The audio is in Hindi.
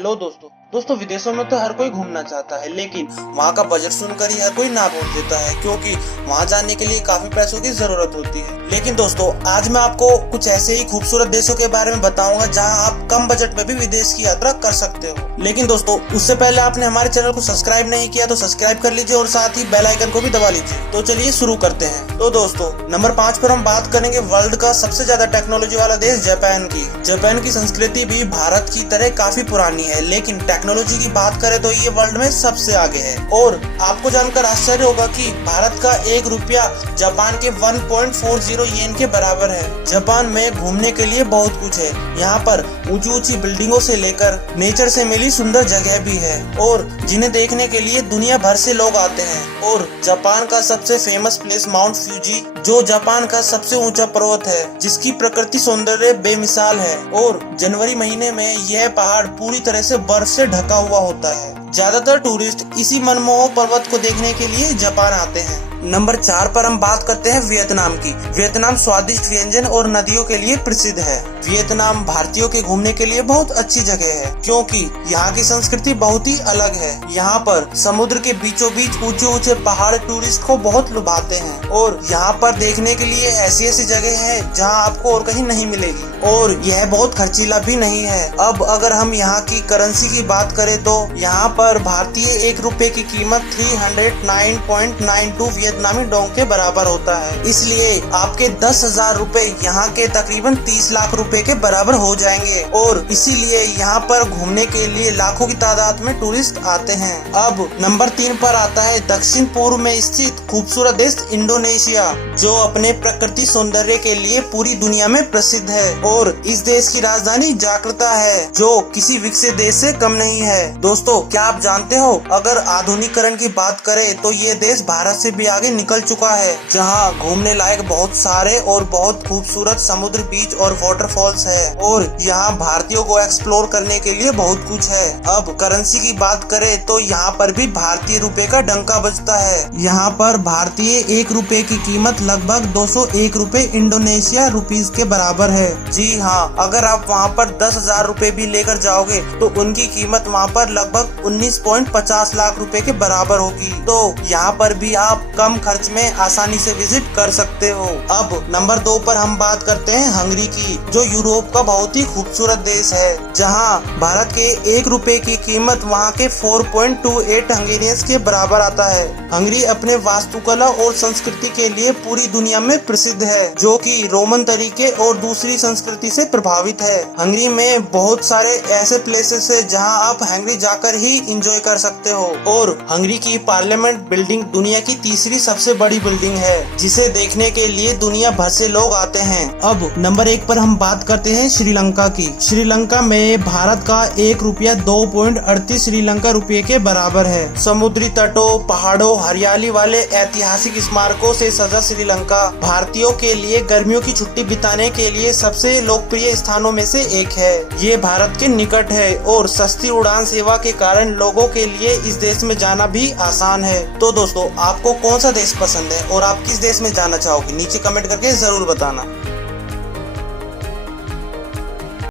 हेलो दोस्तों विदेशों में तो हर कोई घूमना चाहता है, लेकिन वहाँ का बजट सुनकर ही हर कोई ना बोल देता है, क्योंकि वहाँ जाने के लिए काफी पैसों की जरूरत होती है। लेकिन दोस्तों आज मैं आपको कुछ ऐसे ही खूबसूरत देशों के बारे में बताऊंगा जहाँ आप कम बजट में भी विदेश की यात्रा कर सकते हो। लेकिन दोस्तों उससे पहले आपने हमारे चैनल को सब्सक्राइब नहीं किया तो सब्सक्राइब कर लीजिए और साथ ही बेल आइकन को भी दबा लीजिए। तो चलिए शुरू करते हैं। तो दोस्तों नंबर 5 पर हम बात करेंगे वर्ल्ड का सबसे ज्यादा टेक्नोलॉजी वाला देश जापान की। जापान की संस्कृति भी भारत की तरह काफी पुरानी है, लेकिन टेक्नोलॉजी की बात करें तो ये वर्ल्ड में सबसे आगे है। और आपको जानकर आश्चर्य होगा कि भारत का 1 रुपया जापान के 1.40 येन के बराबर है। जापान में घूमने के लिए बहुत कुछ है। यहाँ पर ऊंची ऊंची बिल्डिंगों से लेकर नेचर से मिली सुंदर जगह भी है और जिन्हें देखने के लिए दुनिया भर से लोग आते हैं। और जापान का सबसे फेमस प्लेस माउंट फ्यूजी, जो जापान का सबसे ऊंचा पर्वत है, जिसकी प्रकृति सौंदर्य बेमिसाल है। और जनवरी महीने में यह पहाड़ पूरी तरह से बर्फ से ढका हुआ होता है। ज्यादातर टूरिस्ट इसी मनमोहक पर्वत को देखने के लिए जापान आते हैं। नंबर 4 पर हम बात करते हैं वियतनाम की। वियतनाम स्वादिष्ट व्यंजन और नदियों के लिए प्रसिद्ध है। वियतनाम भारतीयों के घूमने के लिए बहुत अच्छी जगह है, क्योंकि यहाँ की संस्कृति बहुत ही अलग है। यहाँ पर समुद्र के बीचों बीच ऊंचे ऊंचे पहाड़ टूरिस्ट को बहुत लुभाते हैं और यहाँ पर देखने के लिए ऐसी ऐसी जगह है जहाँ आपको और कहीं नहीं मिलेगी। और यह बहुत खर्चीला भी नहीं है। अब अगर हम यहाँ की करेंसी की बात करें तो यहाँ पर भारतीय 1 रुपए की कीमत 309.92 वियतनामी डोंग के बराबर होता है। इसलिए आपके 10,000 रुपए यहाँ के तकरीबन 30 लाख रुपए के बराबर हो जाएंगे। और इसीलिए यहाँ पर घूमने के लिए लाखों की तादाद में टूरिस्ट आते हैं। अब नंबर 3 पर आता है दक्षिण पूर्व में स्थित खूबसूरत देश इंडोनेशिया, जो अपने प्रकृति सौंदर्य के लिए पूरी दुनिया में प्रसिद्ध है। और इस देश की राजधानी जाकार्ता है, जो किसी विकसित देश से कम नहीं है। दोस्तों क्या आप जानते हो, अगर आधुनिकीकरण की बात करें तो ये देश भारत से भी आगे निकल चुका है, जहाँ घूमने लायक बहुत सारे और बहुत खूबसूरत समुद्र, बीच और वाटरफॉल्स है। और यहाँ भारतीयों को एक्सप्लोर करने के लिए बहुत कुछ है। अब करेंसी की बात करें तो यहाँ पर भी भारतीय रुपए का डंका बजता है। यहाँ पर भारतीय 1 रुपए की कीमत लगभग 201 रुपए इंडोनेशिया रुपीस के बराबर है। जी हाँ, अगर आप वहाँ पर 10,000 रुपए भी लेकर जाओगे तो उनकी कीमत वहाँ पर लगभग 19.50 लाख रुपए के बराबर होगी। तो यहाँ पर भी आप कम खर्च में आसानी से विजिट कर सकते हो। अब नंबर 2 पर हम बात करते हैं हंगरी की, जो यूरोप का बहुत ही खूबसूरत देश है, जहाँ भारत के 1 रुपए की कीमत वहाँ के 4.28 हंगेरियंस के बराबर आता है। हंगरी अपने वास्तुकला और संस्कृति के लिए पूरी दुनिया में प्रसिद्ध है, जो कि रोमन तरीके और दूसरी संस्कृति से प्रभावित है। हंगरी में बहुत सारे ऐसे प्लेसेस है जहाँ आप हंगरी जाकर ही एंजॉय कर सकते हो। और हंगरी की पार्लियामेंट बिल्डिंग दुनिया की तीसरी सबसे बड़ी बिल्डिंग है, जिसे देखने के लिए दुनिया भर से लोग आते हैं। अब नंबर 1 पर हम बात करते हैं श्रीलंका की। श्रीलंका में भारत का 1 रुपया 2.38 श्रीलंका रुपये के बराबर है। समुद्री तटों, पहाड़ों, हरियाली वाले ऐतिहासिक स्मारकों से सजा श्रीलंका भारतीयों के लिए गर्मियों की छुट्टी बिताने के लिए सबसे लोकप्रिय स्थानों में से एक है। ये भारत के निकट है और सस्ती उड़ान सेवा के कारण लोगों के लिए इस देश में जाना भी आसान है। तो दोस्तों आपको कौन सा देश पसंद है और आप किस देश में जाना चाहोगे, नीचे कमेंट करके जरूर बताना।